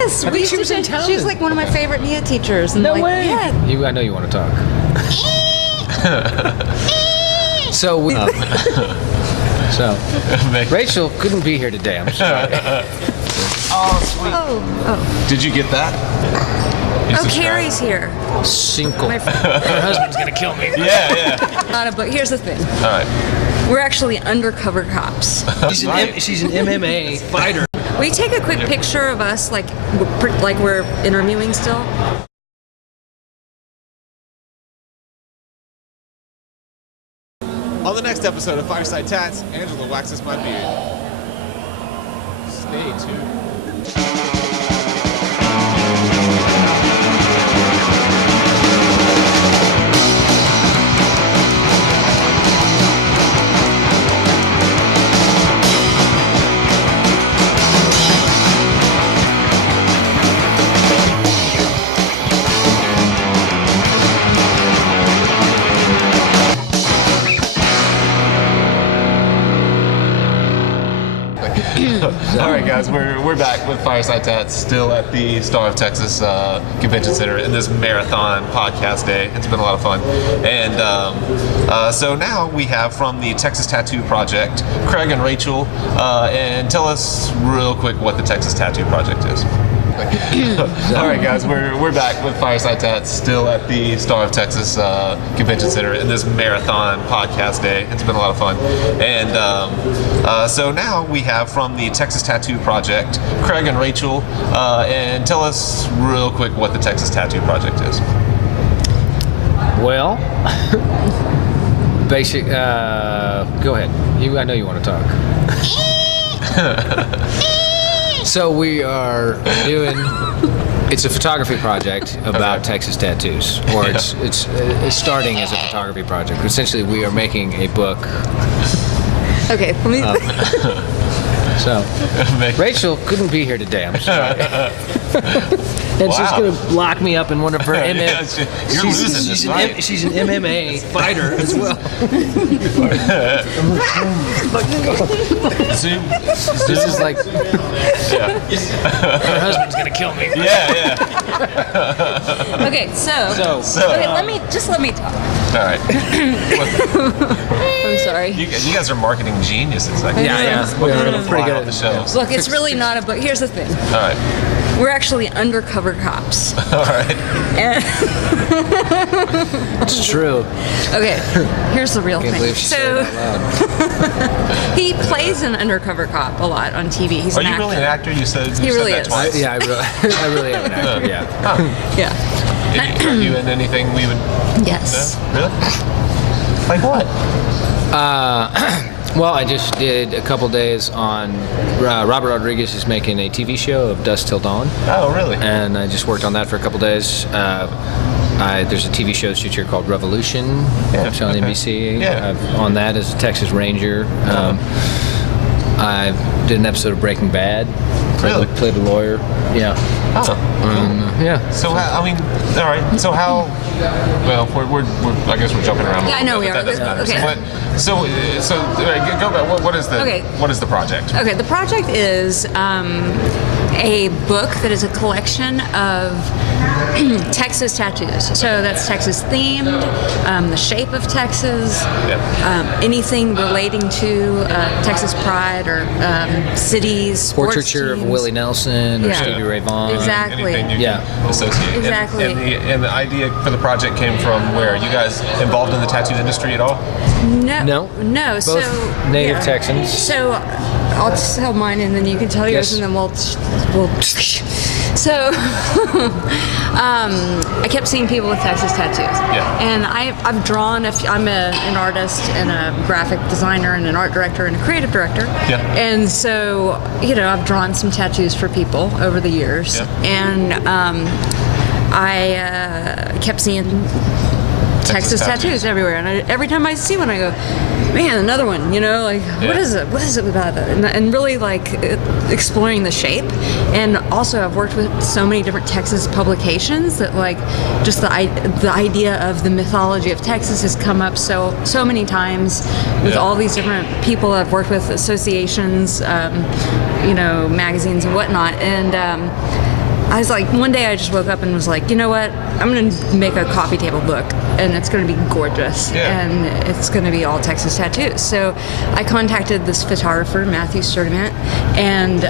Yes, I think she was in town. She's like one of my favorite Nia teachers. And No like, way. Yeah. I know you want to talk. So Rachel couldn't be here today. I'm sorry. Oh, sweet. Oh. Did you get that? Oh, Carrie's here. Cinco. Her husband's gonna kill me. Yeah. But here's the thing. All right. We're actually undercover cops. She's an MMA fighter. Will you take a quick picture of us, like we're interviewing still? On the next episode of Fireside Tats, Angela waxes my beard. Stay tuned. All right, guys, we're back with Fireside Tats, still at the Star of Texas Convention Center in this marathon podcast day. It's been a lot of fun. And so now we have from the Texas Tattoo Project, Craig and Rachel, and tell us real quick what the Texas Tattoo Project is. All right, guys, we're back with Fireside Tats, still at the Star of Texas Convention Center in this marathon podcast day. It's been a lot of fun. And so now we have from the Texas Tattoo Project, Craig and Rachel, and tell us real quick what the Texas Tattoo Project is. Well, basic. Go ahead. I know you want to talk. So we are doing. It's a photography project about Texas tattoos, or it's starting as a photography project. Essentially, we are making a book. Okay, let me. So Rachel couldn't be here today. I'm sorry. And she's gonna lock me up in one of her MMA. You're losing this fight. She's an MMA fighter as well. This is like her husband's gonna kill me. Yeah. Okay, so okay, let me talk. All right. I'm sorry. You guys are marketing geniuses. I guess. Yeah. We're Pretty good off the shelves. Look, it's really not a book. Here's the thing. All right. We're actually undercover cops. All right. And It's true. okay, here's the real Can't thing. believe she said it out loud. He plays an undercover cop a lot on TV. He's Are an you actor. really an actor? You said He really that is. twice. Yeah, I really am an actor. Yeah. Huh. Yeah. Are you in anything we would? Yes. No? Really? Like what? Well, I just did a couple days on Robert Rodriguez is making a TV show of Dusk Till Dawn. Oh, really? And I just worked on that for a couple days. There's a TV show shoot here called Revolution. It's on NBC. Yeah. On that as a Texas Ranger. I did an episode of Breaking Bad. Played a lawyer. Yeah. Oh. Yeah. So I mean, all right. So how? Well, we're I guess we're jumping around. Yeah, I know we are. That doesn't matter. Okay. So all right, go back. What is the? Okay. What is the project? Okay, the project is a book that is a collection of Texas tattoos. So that's Texas themed, the shape of Texas, anything relating to Texas pride or cities, sports Portraiture of teams. Willie Nelson or Yeah. Stevie Ray Vaughan. Exactly. Anything you can associate. Exactly. And the idea for the project came from where? Are you guys involved in the tattoo industry at all? No. Both So native yeah. Texans. So I'll just tell mine, and then you can tell yours, Yes. and then we'll. So I kept seeing people with Texas tattoos. Yeah. And I've drawn. I'm an artist and a graphic designer and an art director and a creative director. Yeah. And so I've drawn some tattoos for people over the years, Yeah. and I kept seeing Texas tattoos everywhere, and every time I see one, I go, "Man, another one!" What is it? What is it about it? And really exploring the shape. And also, I've worked with so many different Texas publications that just the idea of the mythology of Texas has come up so many times with all these different people I've worked with, associations, magazines and whatnot, and. I was like, one day I just woke up and was like, you know what? I'm going to make a coffee table book, and it's going to be gorgeous, and it's going to be all Texas tattoos. So I contacted this photographer, Matthew Sturdivant, and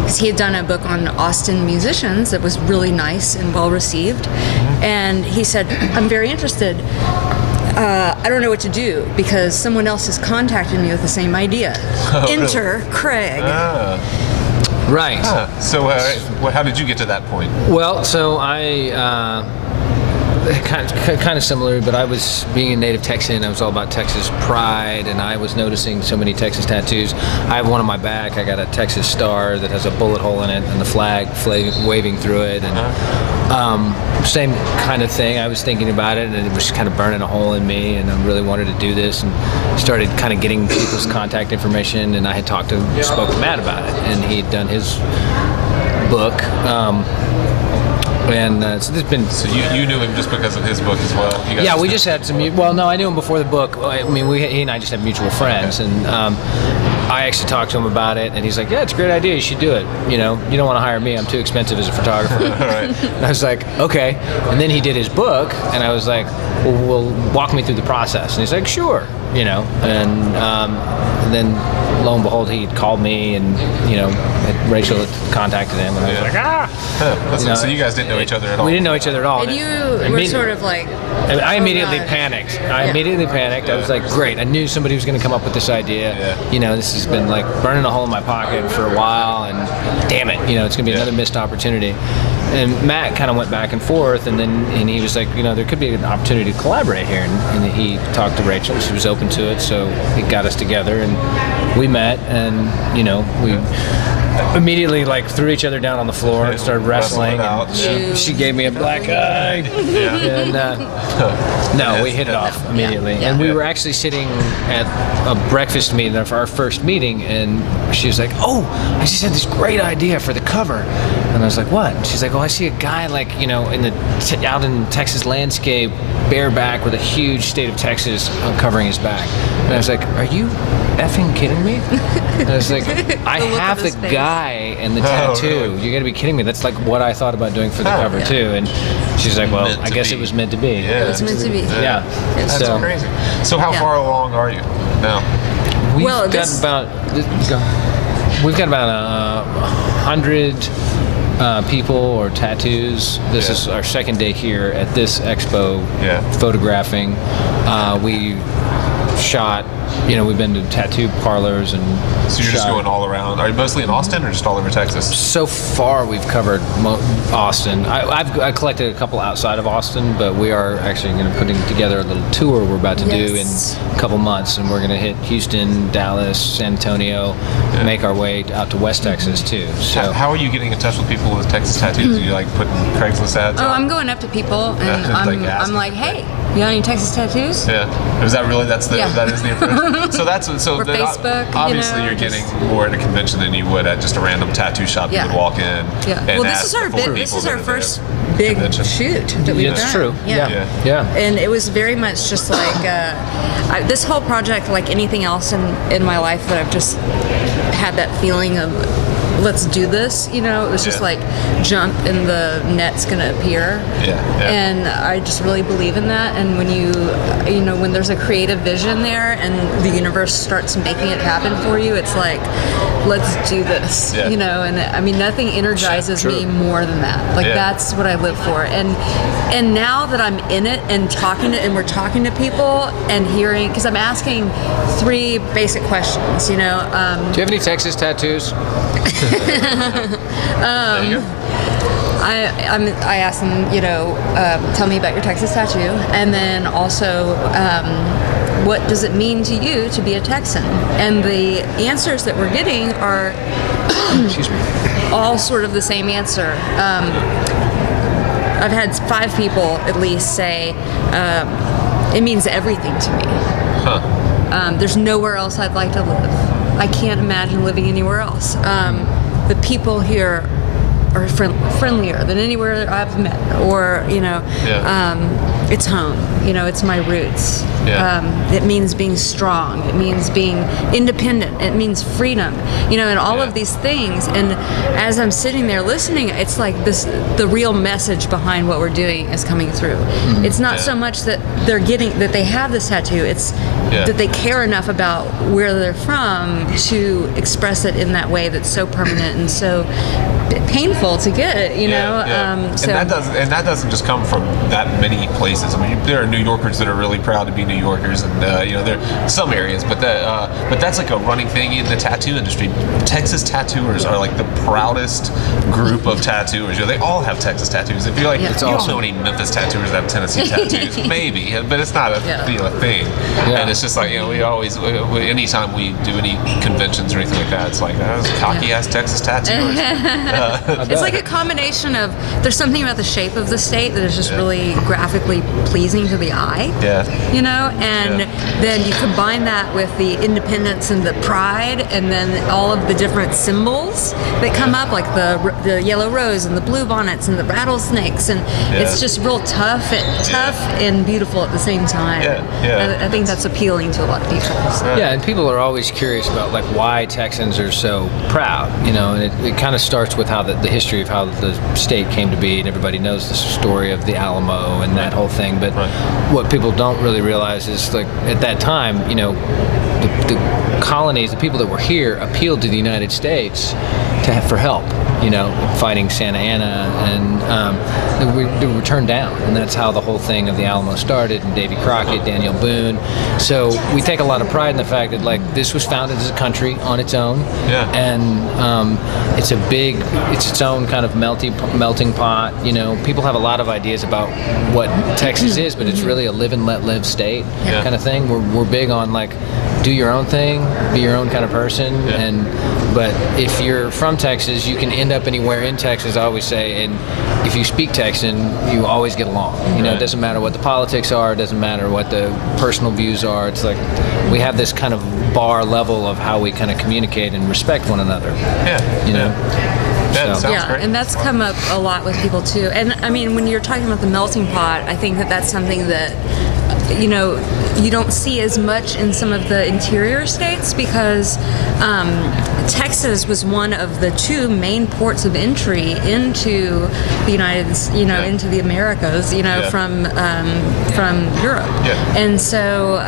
because he had done a book on Austin musicians that was really nice and well received, and he said, I'm very interested. I don't know what to do because someone else has contacted me with the same idea. Enter really? Craig. Right. So how did you get to that point? Well, so I kind of similar, but I was being a native Texan. I was all about Texas pride, and I was noticing so many Texas tattoos. I have one on my back. I got a Texas star that has a bullet hole in it, and the flag waving through it, and same kind of thing. I was thinking about it, and it was kind of burning a hole in me, and I really wanted to do this, and started kind of getting people's contact information. And I had spoke to Matt about it, and he'd done his book. So there's been. So you knew him just because of his book as well? Yeah, we just had some. Well, no, I knew him before the book. I mean, he and I just have mutual friends, and I actually talked to him about it, and he's like, "Yeah, it's a great idea. You should do it. You know, you don't want to hire me. I'm too expensive as a photographer." Right. And I was like, "Okay." And then he did his book, and I was like, "Well, walk me through the process." And he's like, "Sure." You know, and then lo and behold, he called me, and Rachel had contacted him, and I was like, So you guys didn't know each other at all? We didn't know each other at all. And you were sort of like... I immediately panicked. I was like, great. I knew somebody was going to come up with this idea. Yeah. This has been like burning a hole in my pocket for a while, and damn it, it's going to be another missed opportunity. And Matt kind of went back and forth, and he was like, there could be an opportunity to collaborate here. And he talked to Rachel. She was open to it, so he got us together, and we met, and we immediately like threw each other down on the floor and started wrestling. And she gave me a black eye. And we hit it off immediately. Yeah. And we were actually sitting at a breakfast meeting for our first meeting, and she was like, "Oh, I just had this great idea for the cover." And I was like, "What?" And she's like, "Oh, I see a guy like out in Texas landscape, bareback with a huge state of Texas covering his back." And I was like, "Are you effing kidding me?" And I was like, "I have the guy and the tattoo. Really? You got to be kidding me. That's like what I thought about doing for the cover too." And she's like, "Well, I guess it was meant to be." Yeah. It was meant to be. Yeah. That's crazy. So how far along are you now? We've got about 100 people or tattoos. This is our second day here at this expo photographing. We shot, we've been to tattoo parlors and So you're just going all around. Are you mostly in Austin or just all over Texas? So far, we've covered Austin. I collected a couple outside of Austin, but we are actually going to putting together a little tour we're about to do in a couple months, and we're going to hit Houston, Dallas, San Antonio, make our way out to West Texas too. So how are you getting in touch with people with Texas tattoos? Are you like putting Craigslist ads? I'm going up to people, and I'm like, "Hey, you got any Texas tattoos?" Yeah. Is that really that is the approach? So Or Facebook. Obviously, you're getting more at a convention than you would at just a random tattoo shop. You would walk in. Yeah. And Well, this is our first big convention. shoot that we've done. That's true. Yeah. And it was very much just like this whole project, like anything else in my life that I've just had that feeling of, let's do this. It was just like jump and the net's gonna appear. Yeah. And I just really believe in that. And when when there's a creative vision there and the universe starts making it happen for you, it's like, let's do this. Yeah. And I mean, nothing energizes me more than that. Like that's what I live for. And now that I'm in it and we're talking to people and hearing, because I'm asking 3 basic questions. Do you have any Texas tattoos? There you go. I asked them, tell me about your Texas tattoo, and then also, what does it mean to you to be a Texan? And the answers that we're getting are all sort of the same answer. I've had 5 people at least say, it means everything to me. Huh. There's nowhere else I'd like to live. I can't imagine living anywhere else. The people here are friendlier than anywhere I've met, or it's home. It's my roots. Yeah. It means being strong. It means being independent. It means freedom. And all of these things. And as I'm sitting there listening, it's like the real message behind what we're doing is coming through. It's not so much that that they have this tattoo. It's that they care enough about where they're from to express it in that way that's so permanent and so painful to get. So and that doesn't just come from that many places. I mean, there are New Yorkers that are really proud to be New Yorkers, and there are some areas, but that's like a running thing in the tattoo industry. Texas tattooers are like the proudest group of tattooers. They all have Texas tattoos. If you're like, you don't know any Memphis tattooers that have Tennessee tattoos, maybe, but it's not a thing. Yeah. And it's just like we always, anytime we do any conventions or anything like that, it's like cocky ass Texas tattooers. It's like a combination of, there's something about the shape of the state that is just really graphically pleasing to the eye. Yeah. And then you combine that with the independence and the pride, and then all of the different symbols that come up, like the yellow rose and the blue bonnets and the rattlesnakes, and it's just real tough and beautiful at the same time. I think that's appealing to a lot of people. So. Yeah, and people are always curious about like why Texans are so proud, and it kind of starts with how the history of how the state came to be, and everybody knows the story of the Alamo and that whole thing. But what people don't really realize is, like, at that time, the colonies, the people that were here, appealed to the United States for help, fighting Santa Anna, and they were turned down, and that's how the whole thing of the Alamo started, and Davy Crockett, Daniel Boone. So we take a lot of pride in the fact that, like, this was founded as a country on its own, and it's its own kind of melting pot. People have a lot of ideas about what Texas is, but it's really a live and let live state kind of thing. We're big on, like, do your own thing, be your own kind of person, but if you're from Texas, you can end up anywhere in Texas, I always say, and if you speak Texan, you always get along. It doesn't matter what the politics are, it doesn't matter what the personal views are. It's like we have this kind of bar level of how we kind of communicate and respect one another. Sounds great. And that's come up a lot with people too. And I mean, when you're talking about the melting pot, I think that's something that you don't see as much in some of the interior states, because Texas was one of the two main ports of entry into the into the Americas, from Europe. And so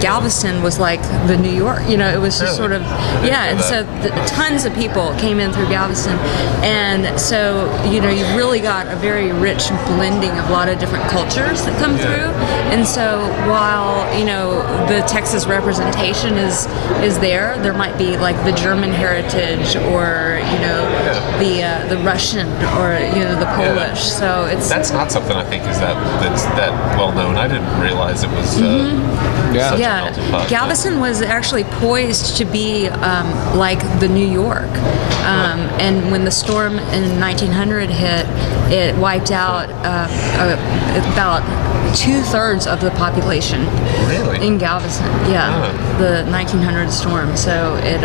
Galveston was like the New York, it was just sort of, and so tons of people came in through Galveston. And so, you've really got a very rich blending of a lot of different cultures that come through. And so while, the Texas representation is there might be like the German heritage, or, the Russian, or, the Polish. So that's not something I think that's that well known. I didn't realize it was such a melting pot. Galveston was actually poised to be like the New York. And when the storm in 1900 hit, it wiped out about 2/3 of the population. Really? In Galveston, the 1900 storm. So it.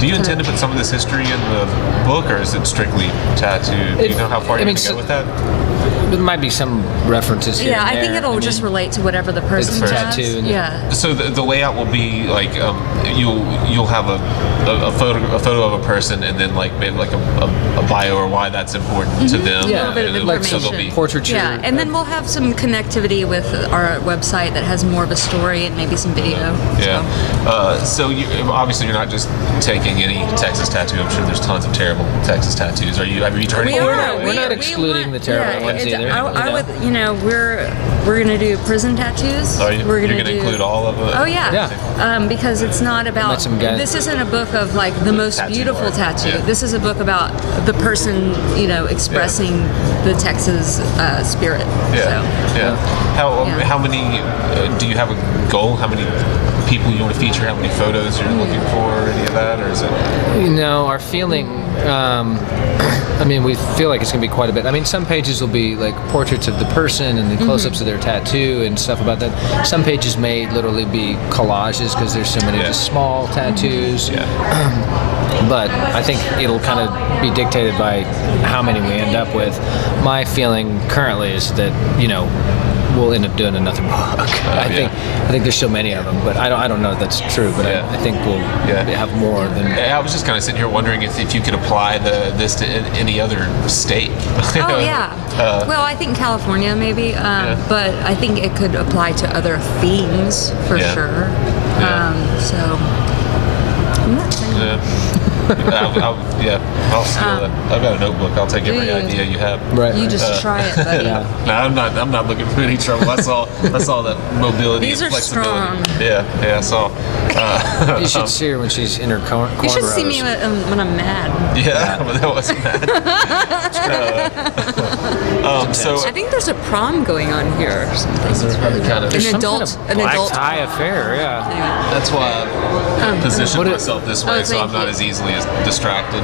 Do you intend to put some of this history in the book, or is it strictly tattooed? Do you know how far you're going to go with that? There might be some references here. I think it'll just relate to whatever the person has. Tattoo. So the layout will be like you'll have a photo of a person, and then like maybe like a bio or why that's important to them. A little bit of information. So there'll be portraiture. And then we'll have some connectivity with our website that has more of a story and maybe some video. So obviously you're not just taking any Texas tattoo. I'm sure there's tons of terrible Texas tattoos. Have you tried? We're not excluding the terrible ones either. I would, we're gonna do prison tattoos. Are you? We're You're gonna include all of them. Oh yeah. Because it's not about. This isn't a book of like the most beautiful tattoo. Yeah. This is a book about the person, expressing the Texas spirit. How many? Do you have a goal? How many people you want to feature? How many photos you're looking for? Any of that, or is it? Our feeling. We feel like it's going to be quite a bit. Some pages will be like portraits of the person and the close-ups of their tattoo and stuff about that. Some pages may literally be collages because there's so many just small tattoos. But I think it'll kind of be dictated by how many we end up with. My feeling currently is that, we'll end up doing another book. I think there's so many of them, but I don't know if that's true. But I think we'll have more than. I was just kind of sitting here wondering if you could apply this to any other state. Oh yeah. Well, I think California maybe, but I think it could apply to other themes for sure. So I'm not saying. I'll steal it. I've got a notebook. I'll take every idea you have. Right. You just try it, buddy. No, I'm not looking for any trouble. I saw that mobility These and are flexibility. strong. Yeah, I saw. You should see her when she's in her cornrows. You should see me when I'm mad. Yeah, but that wasn't bad. So I think there's a prom going on here or something. kind of. An adult black tie affair. Yeah. Anyway. That's why I positioned myself this way, so I'm not thank as easily as distracted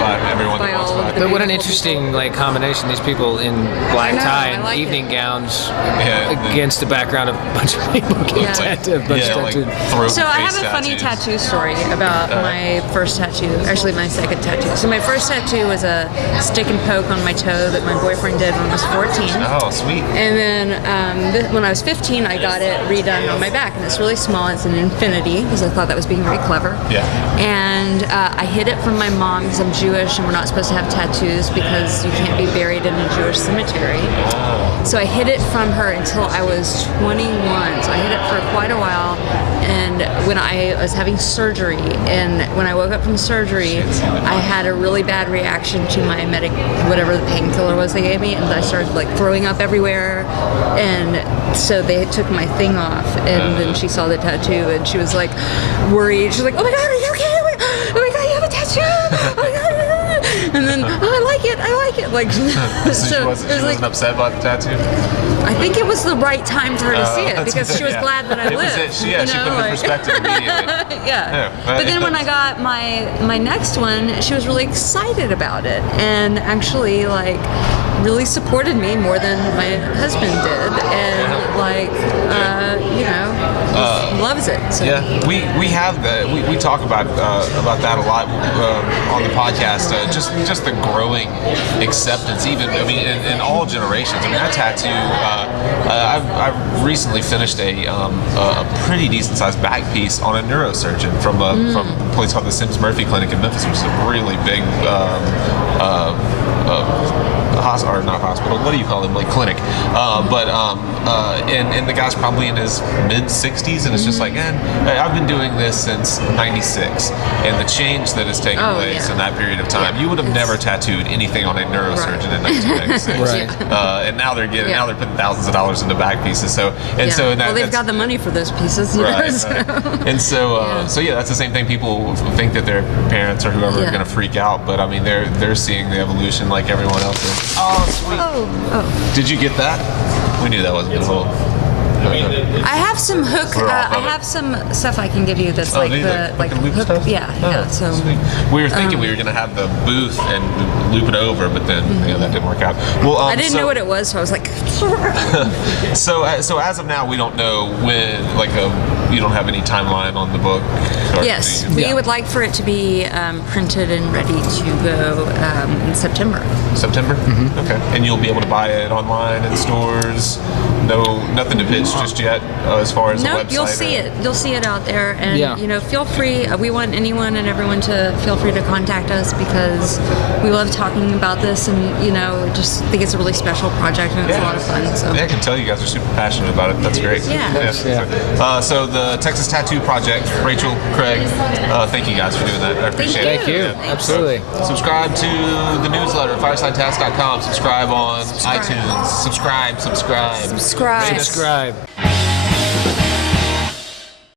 by everyone By that walks all of by. the But what an interesting combination! These people in black I know, tie I and like evening it. gowns Yeah, against the background of a bunch of people getting tattooed. like throat So I face have a funny tattoos. tattoo story about my first tattoo. Actually, my second tattoo. So my first tattoo was a stick and poke on my toe that my boyfriend did when I was 14. Oh, sweet. And then when I was 15, I got it redone on my back, and it's really small. It's an infinity because I thought that was being very clever. Yeah. And I hid it from my mom because I'm Jewish, and we're not supposed to have tattoos because you can't be buried in a Jewish cemetery. So I hid it from her until I was 21. So I hid it for quite a while. And when I was having surgery, and when I woke up from surgery, I had a really bad reaction to my whatever the painkiller was they gave me, and I started like throwing up everywhere. And so they took my thing off, and then she saw the tattoo, and she was like worried. She's like, "Oh my God, are you okay? Oh my God, you have a tattoo! Oh my God!" And then, I like it. Like, So she wasn't upset about the tattoo? I think it was the right time for her to see it that's because good, she was yeah. glad that I It was lived. it. She put it in perspective immediately. Yeah. Yeah. But then when I got my next one, she was really excited about it and actually like really supported me more than my husband did, and loves it. So. Yeah, we have we talk about that a lot on the podcast. Just the growing acceptance, even in all generations. I mean, I tattoo. I've recently finished a pretty decent sized back piece on a neurosurgeon from a place called the Sims Murphy Clinic in Memphis, which is a really big. Or not hospital, what do you call them, like clinic, and the guy's probably in his mid-60s, and it's just like, I've been doing this since '96, and the change that has taken place in that period of time, you would have never tattooed anything on a neurosurgeon in 1996. Right. And now they're putting thousands of dollars into back pieces, so they've got the money for those pieces, right. So. And so that's the same thing. People think that their parents or whoever are going to freak out, but I mean they're seeing the evolution like everyone else is. Oh, sweet. Oh. Did you get that? We knew that wasn't going to hold. I have some hook. I have some stuff I can give you that's like the loop hook. stuff? Yeah. So sweet. We were thinking we were going to have the booth and loop it over, but then that didn't work out. Well, I didn't know what it was, so I was like. So as of now, we don't know when. You don't have any timeline on the book. Yes, we would like for it to be printed and ready to go in September. September? Mm-hmm. Okay. And you'll be able to buy it online in stores. Nothing to pitch just yet as far as the website. No, you'll see it. You'll see it out there, and feel free. We want anyone and everyone to feel free to contact us because we love talking about this, and just think it's a really special project and it's a lot of fun. So I can tell you guys are super passionate about it. That's great. Yeah. So the Texas Tattoo Project, Rachel, Craig, thank you guys for doing that. I appreciate it. Thank you. Absolutely. Subscribe to the newsletter, firesidetats.com. Subscribe on iTunes. Subscribe. subscribe. Subscribe.